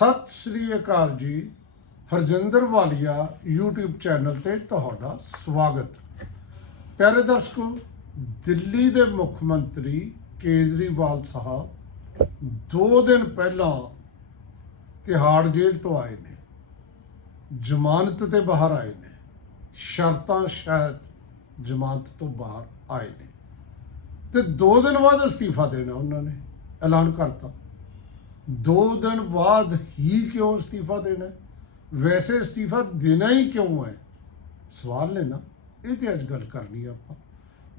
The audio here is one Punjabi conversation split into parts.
ਸਤਿ ਸ੍ਰੀ ਅਕਾਲ ਜੀ। ਹਰਜਿੰਦਰ ਵਾਲੀਆ YouTube ਚੈਨਲ ਤੇ ਤੁਹਾਡਾ ਸਵਾਗਤ। ਪਿਆਰੇ ਦਰਸ਼ਕੋ, ਦਿੱਲੀ ਦੇ ਮੁੱਖ ਮੰਤਰੀ ਕੇਜਰੀਵਾਲ ਸਾਹਿਬ 2 ਦਿਨ ਪਹਿਲਾਂ ਤਿਹਾੜ ਜੇਲ੍ਹ ਤੋਂ ਆਏ ਨੇ। ਜ਼ਮਾਨਤ ਤੇ ਬਾਹਰ ਆਏ ਨੇ। ਸ਼ਰਤਾਂ ਸ਼ਾਇਦ ਜ਼ਮਾਨਤ ਤੋਂ ਬਾਹਰ ਆਏ ਨੇ। ਤੇ 2 ਦਿਨ ਬਾਅਦ ਅਸਤੀਫਾ ਦੇਣਾ ਉਹਨਾਂ ਨੇ। ਐਲਾਨ ਕਰਤਾ। ਦੋ ਦਿਨ ਬਾਅਦ ਹੀ ਕਿਉਂ ਅਸਤੀਫਾ ਦੇਣਾ ਵੈਸੇ ਅਸਤੀਫਾ ਦੇਣਾ ਹੀ ਕਿਉਂ ਹੈ? ਸਵਾਲ ਲੈਣਾ ਇਹ ਤੇ ਅੱਜ ਗੱਲ ਕਰਨੀ ਹੈ ਆਪਾਂ।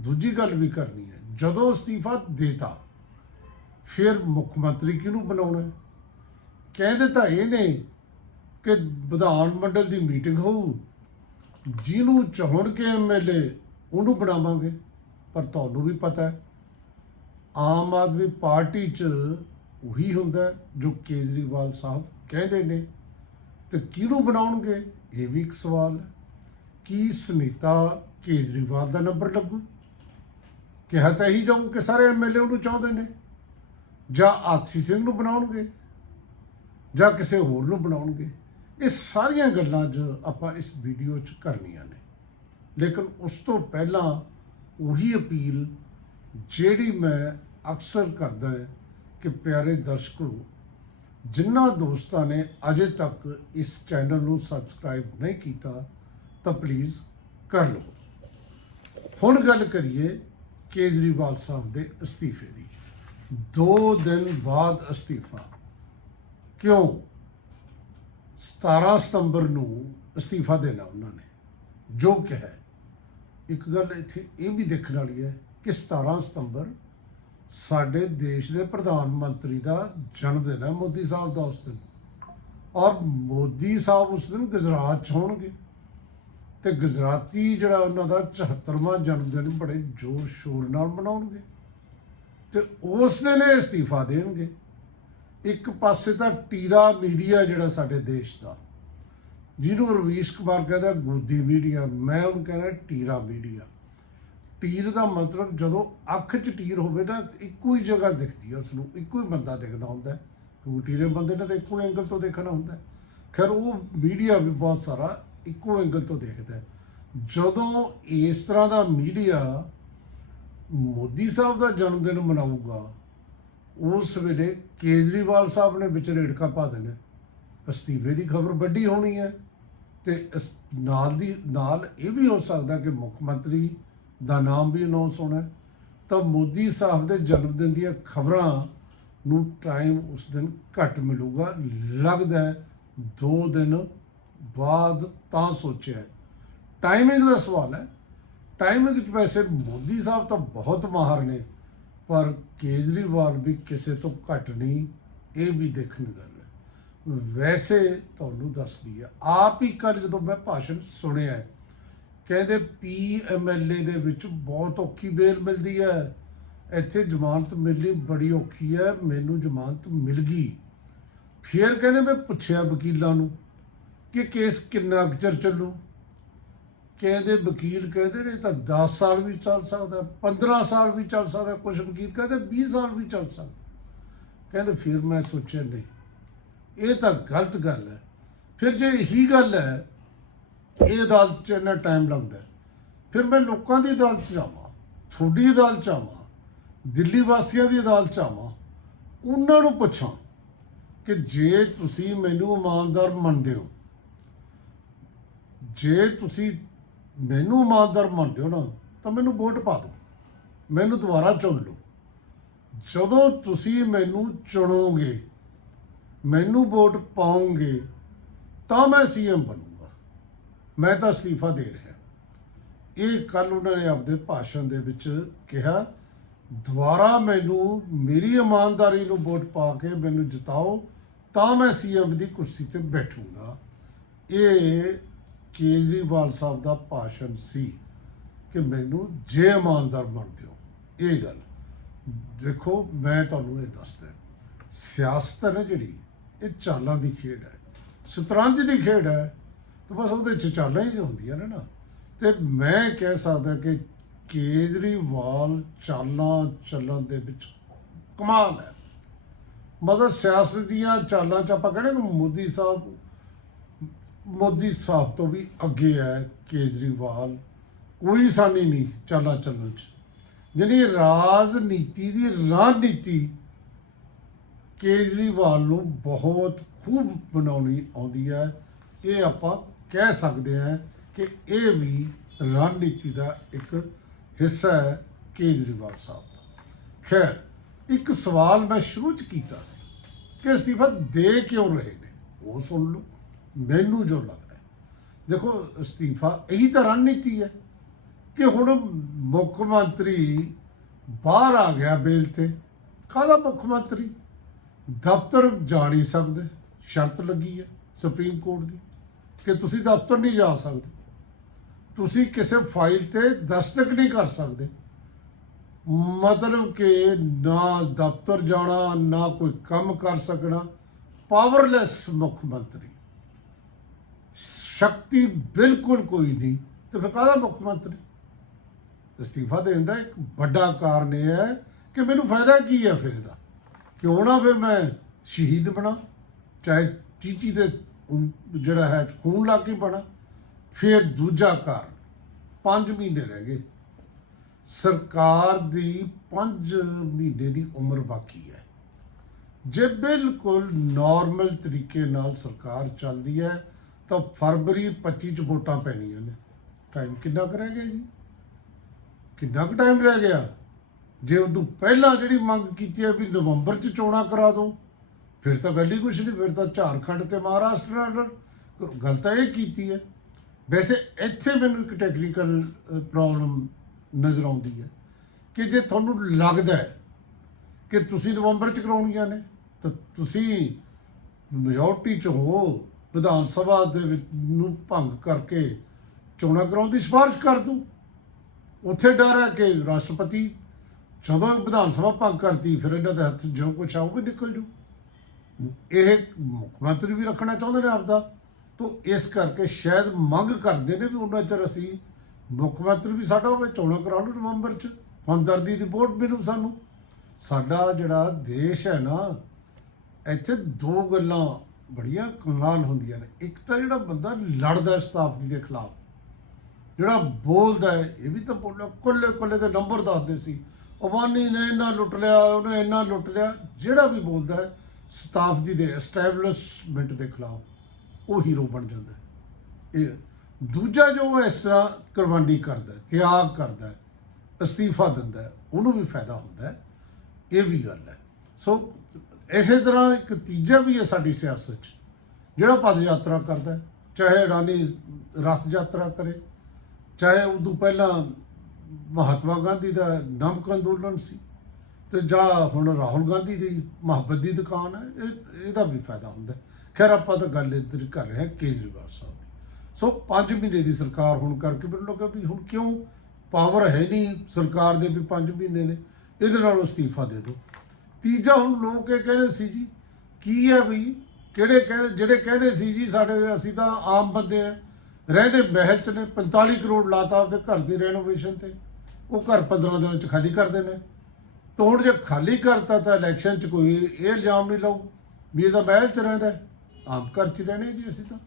ਦੂਜੀ ਗੱਲ ਵੀ ਕਰਨੀ ਹੈ। ਜਦੋਂ ਅਸਤੀਫਾ ਦੇਤਾ, ਫਿਰ ਮੁੱਖ ਮੰਤਰੀ ਕਿਹਨੂੰ ਬਣਾਉਣਾ ਹੈ? ਕਹਿੰਦੇ ਤਾਂ ਇਹ ਨੇ ਕਿ ਵਿਧਾਨ ਮੰਡਲ ਦੀ ਮੀਟਿੰਗ ਹੋਊ। ਜਿਹਨੂੰ ਚਾਹਣਗੇ ਐਮਐਲਏ ਉਹਨੂੰ ਬਣਾਵਾਂਗੇ ਪਰ ਤੁਹਾਨੂੰ ਵੀ ਪਤਾ ਹੈ, ਆਮ ਆਦਮੀ ਪਾਰਟੀ 'ਚ ਉਹੀ ਹੁੰਦਾ ਜੋ ਕੇਜਰੀਵਾਲ ਸਾਹਿਬ ਕਹਿੰਦੇ ਨੇ। ਤੇ ਕਿਹਨੂੰ ਬਣਾਉਣਗੇ? ਇਹ ਵੀ ਇੱਕ ਸਵਾਲ ਹੈ। ਕੀ ਸੁਨੀਤਾ ਕੇਜਰੀਵਾਲ ਦਾ ਨੰਬਰ ਲੱਗੂ? ਕਿਹਾ ਤਾਂ ਇਹੀ ਜਾਊ ਕਿ ਸਾਰੇ ਐਮਐਲਏ ਉਹਨੂੰ ਚਾਹੁੰਦੇ ਨੇ? ਜਾਂ ਆਥੀ ਸਿੰਘ ਨੂੰ ਬਣਾਉਣਗੇ? ਜਾਂ ਕਿਸੇ ਹੋਰ ਨੂੰ ਬਣਾਉਣਗੇ? ਇਹ ਸਾਰੀਆਂ ਗੱਲਾਂ 'ਚ ਆਪਾਂ ਇਸ ਵੀਡੀਓ 'ਚ ਕਰਨੀਆਂ ਨੇ। ਲੇਕਿਨ ਉਸ ਤੋਂ ਪਹਿਲਾਂ ਉਹੀ ਅਪੀਲ ਜਿਹੜੀ ਮੈਂ ਅਕਸਰ ਕਰਦਾ ਹੈ ਕਿ ਪਿਆਰੇ ਦਰਸ਼ਕੋ, ਜਿਨ੍ਹਾਂ ਦੋਸਤਾਂ ਨੇ ਅਜੇ ਤੱਕ ਇਸ ਚੈਨਲ ਨੂੰ ਸਬਸਕ੍ਰਾਈਬ ਨਹੀਂ ਕੀਤਾ, ਤਾਂ ਪਲੀਜ਼ ਕਰ ਲਓ ਹੁਣ ਗੱਲ ਕਰੀਏ ਕੇਜਰੀਵਾਲ ਸਾਹਿਬ ਦੇ ਅਸਤੀਫੇ ਦੀ। 2 ਦਿਨ ਬਾਅਦ ਅਸਤੀਫਾ। ਕਿਉਂ? 17 ਸਤੰਬਰ ਨੂੰ ਅਸਤੀਫਾ ਦੇਣਾ ਉਹਨਾਂ ਨੇ। ਜੋ ਕਿਹਾ। ਇੱਕ ਗੱਲ ਇੱਥੇ ਇਹ ਵੀ ਦੇਖਣ ਵਾਲੀ ਹੈ ਕਿ 17 ਸਤੰਬਰ ਸਾਡੇ ਦੇਸ਼ ਦੇ ਪ੍ਰਧਾਨ ਮੰਤਰੀ ਦਾ ਜਨਮ ਦਿਨ ਹੈ, ਮੋਦੀ ਸਾਹਿਬ ਦਾ ਉਸ ਦਿਨ। ਔਰ ਮੋਦੀ ਸਾਹਿਬ ਉਸ ਦਿਨ ਗੁਜਰਾਤ ਚ ਹੋਣਗੇ। ਤੇ ਗੁਜਰਾਤੀ ਜਿਹੜਾ ਉਹਨਾਂ ਦਾ 74ਵਾਂ ਜਨਮ ਦਿਨ ਬੜੇ ਜ਼ੋਰ ਸ਼ੋਰ ਨਾਲ ਮਨਾਉਣਗੇ। ਤੇ ਉਸ ਦਿਨ ਇਹ ਅਸਤੀਫਾ ਦੇਣਗੇ। ਇੱਕ ਪਾਸੇ ਤਾਂ ਟੀਰਾ ਮੀਡੀਆ ਜਿਹੜਾ ਸਾਡੇ ਦੇਸ਼ ਦਾ, ਜਿਹਨੂੰ ਰਵੀਸ਼ ਕੁਮਾਰ ਕਹਿੰਦਾ ਗੋਦੀ ਮੀਡੀਆ, ਮੈਂ ਉਹਨੂੰ ਕਹਿੰਦਾ ਟੀਰਾ ਮੀਡੀਆ। ਟੀਰ ਦਾ ਮਤਲਬ ਜਦੋਂ ਅੱਖ 'ਚ ਟੀਰ ਹੋਵੇ ਨਾ ਇੱਕੋ ਹੀ ਜਗ੍ਹਾ ਦਿਖਦੀ ਹੈ ਉਸ ਨੂੰ ਇੱਕੋ ਹੀ ਬੰਦਾ ਦਿਖਦਾ ਹੁੰਦਾ ਹੈ। ਕਿਉਂਕਿ ਟੀਰੇ ਬੰਦੇ ਨੇ ਤਾਂ ਇੱਕੋ ਐਂਗਲ ਤੋਂ ਦੇਖਣਾ ਹੁੰਦਾ ਖੈਰ, ਉਹ ਮੀਡੀਆ ਵੀ ਬਹੁਤ ਸਾਰਾ ਇੱਕੋ ਐਂਗਲ ਤੋਂ ਦੇਖਦਾ ਹੈ। ਜਦੋਂ ਇਸ ਤਰ੍ਹਾਂ ਦਾ ਮੀਡੀਆ ਮੋਦੀ ਸਾਹਿਬ ਦਾ ਜਨਮ ਦਿਨ ਮਨਾਊਗਾ, ਉਸ ਵੇਲੇ ਕੇਜਰੀਵਾਲ ਸਾਹਿਬ ਨੇ ਵਿੱਚ ਰੇੜਕਾ ਪਾ ਦੇਣਾ ਅਸਤੀਫੇ ਦੀ ਖਬਰ ਵੱਡੀ ਹੋਣੀ ਹੈ ਤੇ ਇਸ ਨਾਲ ਦੀ, ਨਾਲ ਇਹ ਵੀ ਹੋ ਸਕਦਾ ਕਿ ਮੁੱਖ ਮੰਤਰੀ ਦਾ ਨਾਮ ਵੀ ਅਨਾਉਂਸ ਹੋਣਾ ਤਾਂ ਮੋਦੀ ਸਾਹਿਬ ਦੇ ਜਨਮ ਦਿਨ ਦੀਆਂ ਖਬਰਾਂ ਨੂੰ ਟਾਈਮ ਉਸ ਦਿਨ ਘੱਟ ਮਿਲੂਗਾ। ਲੱਗਦਾ ਦੋ ਦਿਨ ਬਾਅਦ ਤਾਂ ਸੋਚਿਆ ਟਾਈਮਿੰਗ ਦਾ ਸਵਾਲ ਹੈ। ਟਾਈਮਿੰਗ ਵਿੱਚ ਵੈਸੇ ਮੋਦੀ ਸਾਹਿਬ ਤਾਂ ਬਹੁਤ ਮਾਹਰ ਨੇ, ਪਰ ਕੇਜਰੀਵਾਲ ਵੀ ਕਿਸੇ ਤੋਂ ਘੱਟ ਨਹੀਂ, ਇਹ ਵੀ ਦੇਖਣ ਦੀ ਗੱਲ ਹੈ। ਵੈਸੇ ਤੁਹਾਨੂੰ ਦੱਸਦੀ ਆ ਆਪ ਹੀ ਕੱਲ ਜਦੋਂ ਮੈਂ ਭਾਸ਼ਣ ਸੁਣਿਆ ਹੈ, ਕਹਿੰਦੇ ਪੀਐਮਐਲਏ ਦੇ ਵਿੱਚ ਬਹੁਤ ਔਖੀ ਬੇਲ ਮਿਲਦੀ ਹੈ। ਇੱਥੇ ਜ਼ਮਾਨਤ ਮਿਲਣੀ ਬੜੀ ਔਖੀ ਹੈ। ਮੈਨੂੰ ਜ਼ਮਾਨਤ ਮਿਲ ਗਈ। ਫਿਰ ਕਹਿੰਦੇ ਮੈਂ ਪੁੱਛਿਆ ਵਕੀਲਾਂ ਨੂੰ ਕਿ ਕੇਸ ਕਿੰਨਾ ਅਕਚਰ ਚਿਰ ਚੱਲੂ? ਕਹਿੰਦੇ ਵਕੀਲ ਕਹਿੰਦੇ ਨੇ ਤਾਂ 10 ਸਾਲ ਵੀ ਚੱਲ ਸਕਦਾ 15 ਸਾਲ ਵੀ ਚੱਲ ਸਕਦਾ। ਕੁਝ ਵਕੀਲ ਕਹਿੰਦੇ 20 ਸਾਲ ਵੀ ਚੱਲ ਸਕਦਾ। ਕਹਿੰਦੇ ਫਿਰ ਮੈਂ ਸੋਚਿਆ ਨਹੀਂ। ਇਹ ਤਾਂ ਗਲਤ ਗੱਲ ਹੈ। ਫਿਰ ਜੇ ਇਹੀ ਗੱਲ ਹੈ ਇਹ ਅਦਾਲਤ 'ਚ ਇੰਨਾ ਟਾਈਮ ਲੱਗਦਾ ਫਿਰ ਮੈਂ ਲੋਕਾਂ ਦੀ ਅਦਾਲਤ 'ਚ ਜਾਵਾਂ, ਤੁਹਾਡੀ ਅਦਾਲਤ 'ਚ ਆਵਾਂ, ਦਿੱਲੀ ਵਾਸੀਆਂ ਦੀ ਅਦਾਲਤ 'ਚ ਆਵਾਂ, ਉਹਨਾਂ ਨੂੰ ਪੁੱਛਾਂ ਕਿ ਜੇ ਤੁਸੀਂ ਮੈਨੂੰ ਇਮਾਨਦਾਰ ਮੰਨਦੇ ਹੋ, ਜੇ ਤੁਸੀਂ ਮੈਨੂੰ ਇਮਾਨਦਾਰ ਮੰਨਦੇ ਹੋ ਨਾ, ਤਾਂ ਮੈਨੂੰ ਵੋਟ ਪਾ ਦਿਓ, ਮੈਨੂੰ ਦੁਬਾਰਾ ਚੁਣ ਲਓ। ਜਦੋਂ ਤੁਸੀਂ ਮੈਨੂੰ ਚੁਣੋਗੇ, ਮੈਨੂੰ ਵੋਟ ਪਾਉਂਗੇ ਤਾਂ ਮੈਂ ਸੀਐਮ ਬਣੂੰਗਾ। ਮੈਂ ਤਾਂ ਅਸਤੀਫਾ ਦੇ ਰਿਹਾ। ਇਹ ਕੱਲ ਉਹਨਾਂ ਨੇ ਆਪਦੇ ਭਾਸ਼ਣ ਦੇ ਵਿੱਚ ਕਿਹਾ, ਦੁਬਾਰਾ ਮੈਨੂੰ ਮੇਰੀ ਇਮਾਨਦਾਰੀ ਨੂੰ ਵੋਟ ਪਾ ਕੇ ਮੈਨੂੰ ਜਿਤਾਓ, ਤਾਂ ਮੈਂ ਸੀਐਮ ਦੀ ਕੁਰਸੀ ਤੇ ਬੈਠੂੰਗਾ। ਇਹ ਕੇਜਰੀਵਾਲ ਸਾਹਿਬ ਦਾ ਭਾਸ਼ਣ ਸੀ ਕਿ ਮੈਨੂੰ ਜੇ ਇਮਾਨਦਾਰ ਮੰਨਦੇ ਹੋ ਇਹ ਗੱਲ। ਦੇਖੋ, ਮੈਂ ਤੁਹਾਨੂੰ ਇਹ ਦੱਸਦਾ ਸਿਆਸਤ ਹੈ ਨਾ ਜਿਹੜੀ, ਇਹ ਚਾਲਾਂ ਦੀ ਖੇਡ ਹੈ, ਸ਼ਤਰੰਜ ਦੀ ਖੇਡ ਹੈ। ਤੇ ਬਸ ਉਹਦੇ ਚ ਚਾਲਾਂ ਹੀ ਹੁੰਦੀਆਂ ਨੇ ਨਾ। ਤੇ ਮੈਂ ਕਹਿ ਸਕਦਾ ਕਿ ਕੇਜਰੀਵਾਲ ਚਾਲਾਂ ਚੱਲਣ ਦੇ ਵਿੱਚ ਕਮਾਲ ਹੈ। ਮਤਲਬ ਸਿਆਸਤ ਦੀਆਂ ਚਾਲਾਂ ਚ ਆਪਾਂ ਕਹਿੰਦੇ ਮੋਦੀ ਸਾਹਿਬ ਮੋਦੀ ਸਾਹਿਬ ਤੋਂ ਵੀ ਅੱਗੇ ਹੈ ਕੇਜਰੀਵਾਲ। ਕੋਈ ਸਾਨੀ ਨਹੀਂ ਚਾਲਾਂ ਚੱਲਣ ਚ। ਜਿਹੜੀ ਰਾਜਨੀਤੀ ਦੀ ਰਣਨੀਤੀ ਕੇਜਰੀਵਾਲ ਨੂੰ ਬਹੁਤ ਖੂਬ ਬਣਾਉਣੀ ਆਉਂਦੀ ਹੈ, ਇਹ ਆਪਾਂ ਕਹਿ ਸਕਦੇ ਹਾਂ ਕਿ ਇਹ ਵੀ ਰਣਨੀਤੀ ਦਾ ਇੱਕ ਹਿੱਸਾ ਹੈ ਕੇਜਰੀਵਾਲ ਸਾਹਿਬ ਦਾ। ਖੈਰ, ਇੱਕ ਸਵਾਲ ਮੈਂ ਸ਼ੁਰੂ ਚ ਕੀਤਾ ਸੀ ਕਿ ਅਸਤੀਫਾ ਦੇ ਕਿਉਂ ਰਹੇ ਨੇ? ਉਹ ਸੁਣ ਲਓ, ਮੈਨੂੰ ਜੋ ਲੱਗਦਾ ਦੇਖੋ, ਅਸਤੀਫਾ ਇਹੀ ਤਾਂ ਰਣਨੀਤੀ ਹੈ ਕਿ ਹੁਣ ਮੁੱਖ ਮੰਤਰੀ ਬਾਹਰ ਆ ਗਿਆ ਬੇਲ ਤੇ। ਕਾਹਦਾ ਮੁੱਖ ਮੰਤਰੀ? ਦਫ਼ਤਰ ਜਾ ਨਹੀਂ ਸਕਦੇ, ਸ਼ਰਤ ਲੱਗੀ ਹੈ ਸੁਪਰੀਮ ਕੋਰਟ ਦੀ। ਕਿ ਤੁਸੀਂ ਦਫ਼ਤਰ ਨਹੀਂ ਜਾ ਸਕਦੇ। ਤੁਸੀਂ ਕਿਸੇ ਫਾਈਲ ਤੇ ਦਸਤਕ ਨਹੀਂ ਕਰ ਸਕਦੇ। ਮਤਲਬ ਕਿ ਨਾ ਦਫ਼ਤਰ ਜਾਣਾ, ਨਾ ਕੋਈ ਕੰਮ ਕਰ ਸਕਣਾ। ਪਾਵਰਲੈਸ ਮੁੱਖ ਮੰਤਰੀ। ਸ਼ਕਤੀ ਬਿਲਕੁਲ ਕੋਈ ਨਹੀਂ, ਤੇ ਫਿਰ ਕਾਹਦਾ ਮੁੱਖ ਮੰਤਰੀ? ਅਸਤੀਫਾ ਦੇਣ ਦਾ ਇੱਕ ਵੱਡਾ ਕਾਰਨ ਇਹ ਹੈ ਕਿ ਮੈਨੂੰ ਫਾਇਦਾ ਕੀ ਹੈ ਫਿਰ ਇਹਦਾ? ਕਿਉਂ ਨਾ ਫਿਰ ਮੈਂ ਸ਼ਹੀਦ ਬਣਾ, ਚਾਹੇ ਚੀਚੀ ਦੇ ਜਿਹੜਾ ਹੈ ਖੂਨ ਲਾ ਕੇ ਬਣਾ, ਫਿਰ ਦੂਜਾ ਕਾਰਨ 5 ਮਹੀਨੇ ਰਹਿ ਗਏ। ਸਰਕਾਰ ਦੀ 5 ਮਹੀਨੇ ਦੀ ਉਮਰ ਬਾਕੀ ਹੈ। ਜੇ ਬਿਲਕੁਲ ਨਾਰਮਲ ਤਰੀਕੇ ਨਾਲ ਸਰਕਾਰ ਚੱਲਦੀ ਹੈ, ਤਾਂ ਫਰਵਰੀ 25 ਚ ਵੋਟਾਂ ਪੈਣੀਆਂ ਨੇ। ਟਾਈਮ ਕਿੰਨਾ ਕੁ ਰਹਿ ਗਿਆ ਜੀ? ਕਿੰਨਾ ਕੁ ਟਾਈਮ ਰਹਿ ਗਿਆ? ਜੇ ਉਦੋਂ ਪਹਿਲਾਂ ਜਿਹੜੀ ਮੰਗ ਕੀਤੀ ਹੈ ਵੀ ਨਵੰਬਰ ਚ ਚੋਣਾਂ ਕਰਾ ਦਿਓ ਫਿਰ ਤਾਂ ਗੱਲ ਹੀ ਕੁਛ ਨਹੀਂ, ਫਿਰ ਤਾਂ ਝਾਰਖੰਡ ਤੇ ਮਹਾਰਾਸ਼ਟਰ ਨਾਲ ਗੱਲ ਤਾਂ ਇਹ ਕੀਤੀ ਹੈ। ਵੈਸੇ ਇੱਥੇ ਮੈਨੂੰ ਇੱਕ ਟੈਕਨੀਕਲ ਪ੍ਰੋਬਲਮ ਨਜ਼ਰ ਆਉਂਦੀ ਹੈ ਕਿ ਜੇ ਤੁਹਾਨੂੰ ਲੱਗਦਾ ਹੈ ਕਿ ਤੁਸੀਂ ਨਵੰਬਰ ਚ ਕਰਾਉਣੀਆਂ ਨੇ, ਤਾਂ ਤੁਸੀਂ ਮੈਜੋਰਟੀ ਚ ਹੋ, ਵਿਧਾਨ ਸਭਾ ਦੇ ਵਿੱਚ ਨੂੰ ਭੰਗ ਕਰਕੇ ਚੋਣਾਂ ਕਰਾਉਣ ਦੀ ਸਿਫਾਰਿਸ਼ ਕਰ ਦੋ ਉੱਥੇ ਡਰ ਹੈ ਕਿ ਰਾਸ਼ਟਰਪਤੀ ਜਦੋਂ ਵਿਧਾਨ ਸਭਾ ਭੰਗ ਕਰਤੀ ਫਿਰ ਇਹਨਾਂ ਦੇ ਹੱਥ ਜੋ ਕੁਛ ਆਊ ਵੀ ਨਿਕਲ ਜੂ। ਇਹ ਮੁੱਖ ਮੰਤਰੀ ਵੀ ਰੱਖਣਾ ਚਾਹੁੰਦੇ ਨੇ ਆਪਦਾ। ਤੋਂ ਇਸ ਕਰਕੇ ਸ਼ਾਇਦ ਮੰਗ ਕਰਦੇ ਨੇ ਵੀ ਉਹਨਾਂ ਚਿਰ ਅਸੀਂ ਮੁੱਖ ਮੰਤਰੀ ਵੀ ਸਾਡਾ ਹੋਵੇ, ਚੋਣਾਂ ਕਰਾ ਲਓ ਨਵੰਬਰ 'ਚ। ਹਮਦਰਦੀ ਦੀ ਵੋਟ ਮਿਲੂ ਸਾਨੂੰ। ਸਾਡਾ ਜਿਹੜਾ ਦੇਸ਼ ਹੈ ਨਾ, ਇੱਥੇ ਦੋ ਗੱਲਾਂ ਬੜੀਆਂ ਕਮਾਲ ਹੁੰਦੀਆਂ ਨੇ। ਇੱਕ ਤਾਂ ਜਿਹੜਾ ਬੰਦਾ ਲੜਦਾ ਸਤਾਫਤੀ ਦੇ ਖਿਲਾਫ, ਜਿਹੜਾ ਬੋਲਦਾ ਹੈ, ਇਹ ਵੀ ਤਾਂ ਬੋਲਣਾ ਕੁੱਲੇ ਕੁੱਲੇ ਦੇ ਨੰਬਰ ਦੱਸਦੇ ਸੀ। ਅਬਾਨੀ ਨੇ ਇਹਨਾਂ ਲੁੱਟ ਲਿਆ, ਉਹਨੇ ਇਹਨਾਂ ਲੁੱਟ ਲਿਆ, ਜਿਹੜਾ ਵੀ ਬੋਲਦਾ ਹੈ ਸਤਾਫਤੀ ਦੇ ਐਸਟੈਬਲਿਸ਼ਮੈਂਟ ਦੇ ਖਿਲਾਫ ਉਹ ਹੀਰੋ ਬਣ ਜਾਂਦਾ ਇਹ ਦੂਜਾ ਜੋ ਇਸ ਤਰ੍ਹਾਂ ਕੁਰਬਾਨੀ ਕਰਦਾ ਤਿਆਗ ਕਰਦਾ ਅਸਤੀਫਾ ਦਿੰਦਾ ਉਹਨੂੰ ਵੀ ਫਾਇਦਾ ਹੁੰਦਾ ਇਹ ਵੀ ਗੱਲ ਹੈ। ਸੋ ਇਸੇ ਤਰ੍ਹਾਂ ਇੱਕ ਤੀਜਾ ਵੀ ਹੈ ਸਾਡੀ ਸਿਆਸਤ 'ਚ, ਜਿਹੜਾ ਪਦ ਯਾਤਰਾ ਕਰਦਾ ਚਾਹੇ ਰਾਣੀ ਰਥ ਯਾਤਰਾ ਕਰੇ, ਚਾਹੇ ਉਦੋਂ ਪਹਿਲਾਂ ਮਹਾਤਮਾ ਗਾਂਧੀ ਦਾ ਨਮਕ ਅੰਦੋਲਨ ਸੀ ਤੇ ਜਾਂ ਹੁਣ ਰਾਹੁਲ ਗਾਂਧੀ ਦੀ ਮੁਹੱਬਤ ਦੀ ਦੁਕਾਨ ਹੈ, ਇਹ, ਇਹਦਾ ਵੀ ਫਾਇਦਾ ਹੁੰਦਾ ਖੈਰ, ਆਪਾਂ ਤਾਂ ਗੱਲ ਇੱਧਰ ਕਰ ਰਹੇ ਹਾਂ, ਕੇਜਰੀਵਾਲ ਸਾਹਿਬ ਦੀ। ਸੋ 5 ਮਹੀਨੇ ਦੀ ਸਰਕਾਰ ਹੋਣ ਕਰਕੇ ਮੈਨੂੰ ਲੱਗਾ ਵੀ ਹੁਣ ਕਿਉਂ ਪਾਵਰ ਹੈ ਨਹੀਂ ਸਰਕਾਰ ਦੇ ਵੀ 5 ਮਹੀਨੇ ਨੇ, ਇਹਦੇ ਨਾਲ ਅਸਤੀਫਾ ਦੇ ਦਿਓ। ਤੀਜਾ ਹੁਣ ਲੋਕ ਇਹ ਕਹਿੰਦੇ ਸੀ ਜੀ, ਕੀ ਹੈ ਵੀ ਕਿਹੜੇ ਕਹਿੰਦੇ, ਜਿਹੜੇ ਕਹਿੰਦੇ ਸੀ ਜੀ ਸਾਡੇ, ਅਸੀਂ ਤਾਂ ਆਮ ਬੰਦੇ ਆ, ਰਹਿੰਦੇ ਮਹਿਲ ਚ ਨੇ 45 ਕਰੋੜ ਲਾਤਾ ਉਹਦੇ ਘਰ ਦੀ ਰੈਨੋਵੇਸ਼ਨ ਤੇ, ਉਹ ਘਰ 15 ਦਿਨਾਂ ਚ ਖਾਲੀ ਕਰ ਦੇਣਾ। ਤਾਂ ਹੁਣ ਜੇ ਖਾਲੀ ਕਰਤਾ ਤਾਂ ਇਲੈਕਸ਼ਨ ਚ ਕੋਈ ਇਹ ਇਲਜ਼ਾਮ ਨਹੀਂ ਲਾਊ ਵੀ ਇਹ ਤਾਂ ਮਹਿਲ ਚ ਰਹਿੰਦਾ ਹੈ। ਆਮ ਘਰ ਚ ਰਹਿਣੇ ਜੀ ਅਸੀਂ ਤਾਂ।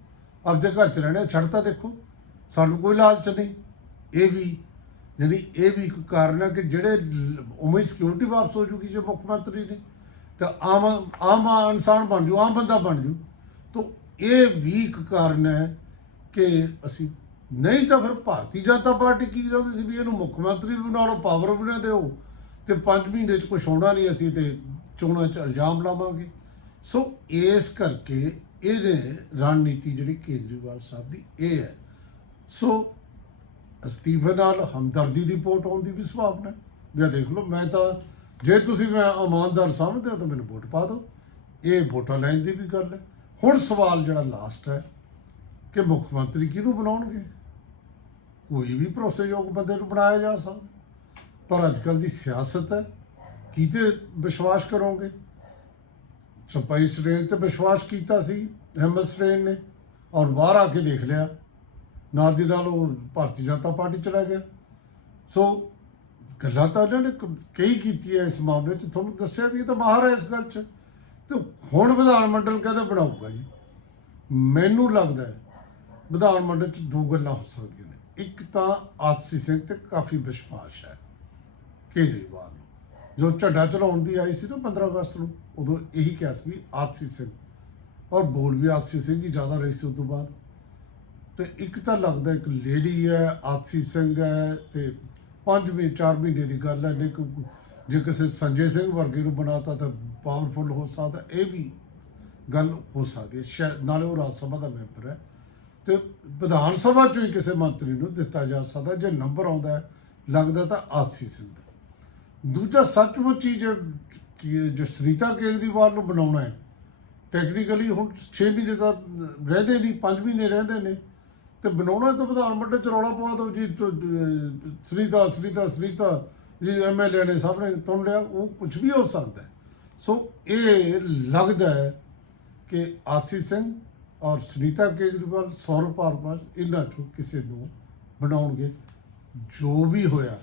ਆਪਦੇ ਘਰ ਚ ਰਹਿਣੇ ਛੱਡਤਾ ਦੇਖੋ। ਸਾਨੂੰ ਕੋਈ ਲਾਲਚ ਨਹੀਂ। ਇਹ ਵੀ ਜਿਹੜੀ ਇਹ ਵੀ ਇੱਕ ਕਾਰਨ ਹੈ ਕਿ ਜਿਹੜੇ ਲ- ਉਵੇਂ ਸਿਕਿਉਰਿਟੀ ਵਾਪਸ ਹੋ ਜੂਗੀ ਜੇ ਮੁੱਖ ਮੰਤਰੀ ਨੇ, ਤਾਂ ਆਮ ਆਮ ਇਨਸਾਨ ਬਣ ਜੂ, ਆਮ ਬੰਦਾ ਬਣ ਜੂ। ਤਾਂ ਇਹ ਵੀ ਇੱਕ ਕਾਰਨ ਹੈ ਕਿ ਅਸੀਂ ਨਹੀਂ ਤਾਂ ਫਿਰ ਭਾਰਤੀ ਜਨਤਾ ਪਾਰਟੀ ਕੀ ਚਾਹੁੰਦੀ ਸੀ ਵੀ ਇਹਨੂੰ ਮੁੱਖ ਮੰਤਰੀ ਵੀ ਬਣਾ ਲਓ ਪਾਵਰ ਵੀ ਨਾ ਦਿਓ ਤੇ 5 ਮਹੀਨੇ ਚ ਕੁਝ ਹੋਣਾ ਨਹੀਂ ਅਸੀਂ ਤੇ ਚੋਣਾਂ ਚ ਇਲਜ਼ਾਮ ਲਾਵਾਂਗੇ। ਸੋ ਇਸ ਕਰਕੇ ਇਹਦੇ ਰਣਨੀਤੀ ਜਿਹੜੀ ਕੇਜਰੀਵਾਲ ਸਾਹਿਬ ਦੀ ਇਹ ਹੈ। ਸੋ ਅਸਤੀਫੇ ਨਾਲ ਹਮਦਰਦੀ ਦੀ ਵੋਟ ਆਉਣ ਦੀ ਵੀ ਸੰਭਾਵਨਾ ਹੈ। ਵੀ ਦੇਖ ਲਓ, ਮੈਂ ਤਾਂ ਜੇ ਤੁਸੀਂ ਮੈਂ ਇਮਾਨਦਾਰ ਸਮਝਦੇ ਹੋ ਤਾਂ ਮੈਨੂੰ ਵੋਟ ਪਾ ਦਿਓ। ਇਹ ਵੋਟਾਂ ਲੈਣ ਦੀ ਵੀ ਗੱਲ ਹੈ। ਹੁਣ ਸਵਾਲ ਜਿਹੜਾ ਲਾਸਟ ਹੈ ਕਿ ਮੁੱਖ ਮੰਤਰੀ ਕਿਹਨੂੰ ਬਣਾਉਣਗੇ? ਕੋਈ ਵੀ ਭਰੋਸੇਯੋਗ ਬੰਦੇ ਨੂੰ ਬਣਾਇਆ ਜਾ ਸਕਦਾ। ਪਰ ਅੱਜ ਕੱਲ੍ਹ ਦੀ ਸਿਆਸਤ ਹੈ ਕੀਤੇ ਵਿਸ਼ਵਾਸ ਕਰੋਗੇ? ਚੰਪਾਈ ਸਰੇਨ ਤੇ ਵਿਸ਼ਵਾਸ ਕੀਤਾ ਸੀ, ਅਹਿਮਦ ਸਰੇਨ ਨੇ, ਔਰ ਬਾਹਰ ਆ ਕੇ ਦੇਖ ਲਿਆ, ਨਾਲ ਦੀ ਨਾਲ ਉਹ ਭਾਰਤੀ ਜਨਤਾ ਪਾਰਟੀ ਚਲਾ ਗਿਆ। ਸੋ ਗੱਲਾਂ ਤਾਂ ਇਹਨਾਂ ਨੇ ਕ- ਕਈ ਹੈ ਇਸ ਮਾਮਲੇ 'ਚ, ਤੁਹਾਨੂੰ ਦੱਸਿਆ ਵੀ ਇਹ ਤਾਂ ਬਾਹਰ ਹੈ ਇਸ ਗੱਲ 'ਚ। ਤੇ ਹੁਣ ਵਿਧਾਨ ਮੰਡਲ ਕਹਿੰਦਾ ਬਣਾਊਗਾ ਜੀ। ਮੈਨੂੰ ਲੱਗਦਾ ਹੈ, ਵਿਧਾਨ ਮੰਡਲ 'ਚ ਦੋ ਗੱਲਾਂ ਹੋ ਸਕਦੀਆਂ ਨੇ। ਇੱਕ ਤਾਂ ਆਤਸੀ ਸਿੰਘ ਤੇ ਕਾਫੀ ਵਿਸ਼ਵਾਸ ਹੈ। ਕੇਜਰੀਵਾਲ ਨੂੰ। ਜੋ ਝੰਡਾ ਚਲਾਉਣ ਦੀ ਆਈ ਸੀ ਨਾ 15 ਅਗਸਤ ਨੂੰ, ਉਦੋਂ ਇਹੀ ਕਿਹਾ ਸੀ ਵੀ ਆਤਸੀ ਸਿੰਘ। ਔਰ ਬੋਲ ਵੀ ਆਤਸੀ ਸਿੰਘ ਹੀ ਜ਼ਿਆਦਾ ਰਹੀ ਸੀ ਉਸ ਤੋਂ ਬਾਅਦ। ਤੇ ਇੱਕ ਤਾਂ ਲੱਗਦਾ ਇੱਕ ਲੇਡੀ ਹੈ, ਆਤਸੀ ਸਿੰਘ ਹੈ ਤੇ ਪੰਜਵੇਂ ਚਾਰ ਮਹੀਨੇ ਦੀ ਗੱਲ ਹੈ। ਨਹੀਂ ਜੇ ਕਿਸੇ ਸੰਜੇ ਸਿੰਘ ਵਰਗੇ ਨੂੰ ਬਣਾਤਾ ਤਾਂ ਪਾਵਰਫੁਲ ਹੋ ਸਕਦਾ। ਇਹ ਵੀ ਗੱਲ ਹੋ ਸਕਦੀ ਹੈ। ਸ਼ਾਇਦ ਨਾਲੇ ਉਹ ਰਾਜ ਸਭਾ ਦਾ ਮੈਂਬਰ ਹੈ। ਤੇ ਵਿਧਾਨ ਸਭਾ ਚੋਂ ਹੀ ਕਿਸੇ ਮੰਤਰੀ ਨੂੰ ਦਿੱਤਾ ਜਾ ਸਕਦਾ। ਜੇ ਨੰਬਰ ਆਉਂਦਾ ਲੱਗਦਾ ਤਾਂ ਆਤਸੀ ਸਿੰਘ ਦਾ। ਦੂਜਾ ਸੱਚਮੁੱਚ ਹੀ ਜੇ ਜੋ ਜੇ ਕੇਜਰੀਵਾਲ ਨੂੰ ਬਣਾਉਣਾ ਹੈ ਟੈਕਨੀਕਲੀ ਹੁਣ 6 ਮਹੀਨੇ ਤਾਂ ਰਹਦੇ ਨਹੀਂ 5 ਮਹੀਨੇ ਰਹਿੰਦੇ ਨੇ, ਤੇ ਬਣਾਉਣਾ ਤਾਂ ਵਿਧਾਨ ਮੰਡਲ ਚ ਰੌਲਾ ਪਵਾ ਦਿਓ ਜੀ, ਤ- ਅਹ, ਸਰੀਤਾ ਸਰੀਤਾ ਸਰੀਤਾ, ਜੀ ਐਮਐਲਏ ਨੇ ਸਭ ਨੇ ਤੁੰਨ ਲਿਆ, ਉਹ ਕੁਝ ਵੀ ਹੋ ਸਕਦਾ ਸੋ ਇਹ ਲੱਗਦਾ ਹੈ ਕਿ ਆਸੀ ਸਿੰਘ ਔਰ ਸੁਨੀਤਾ ਕੇਜਰੀਵਾਲ, ਸੌਰਵ ਭਾਰਦਵਾਜ ਇਹਨਾਂ ਚੋਂ ਕਿਸੇ ਨੂੰ ਬਣਾਉਣਗੇ, ਜੋ ਵੀ ਹੋਇਆ।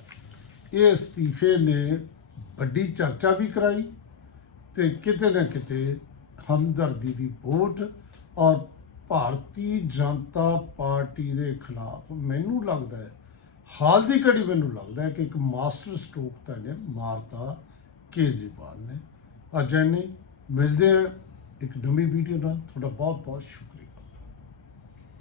ਇਹ ਅਸਤੀਫੇ ਨੇ ਵੱਡੀ ਚਰਚਾ ਵੀ ਕਰਾਈ ਤੇ ਕਿਤੇ ਨਾ ਕਿਤੇ ਹਮਦਰਦੀ ਦੀ ਵੋਟ ਔਰ ਭਾਰਤੀ ਜਨਤਾ ਪਾਰਟੀ ਦੇ ਖਿਲਾਫ ਮੈਨੂੰ ਲੱਗਦਾ ਹੈ, ਹਾਲ ਦੀ ਘੜੀ ਮੈਨੂੰ ਲੱਗਦਾ ਹੈ ਕਿ ਇੱਕ ਮਾਸਟਰ ਸਟ੍ਰੋਕ ਤਾਂ ਨੇ ਮਾਰਤਾ, ਕੇਜਰੀਵਾਲ ਨੇ। ਅਜੇ ਨਹੀਂ ਮਿਲਦੇ ਆ ਇੱਕ ਨਵੀਂ ਵੀਡੀਓ ਨਾਲ। ਤੁਹਾਡਾ ਬਹੁਤ ਬਹੁਤ ਸ਼ੁਕਰੀਆ।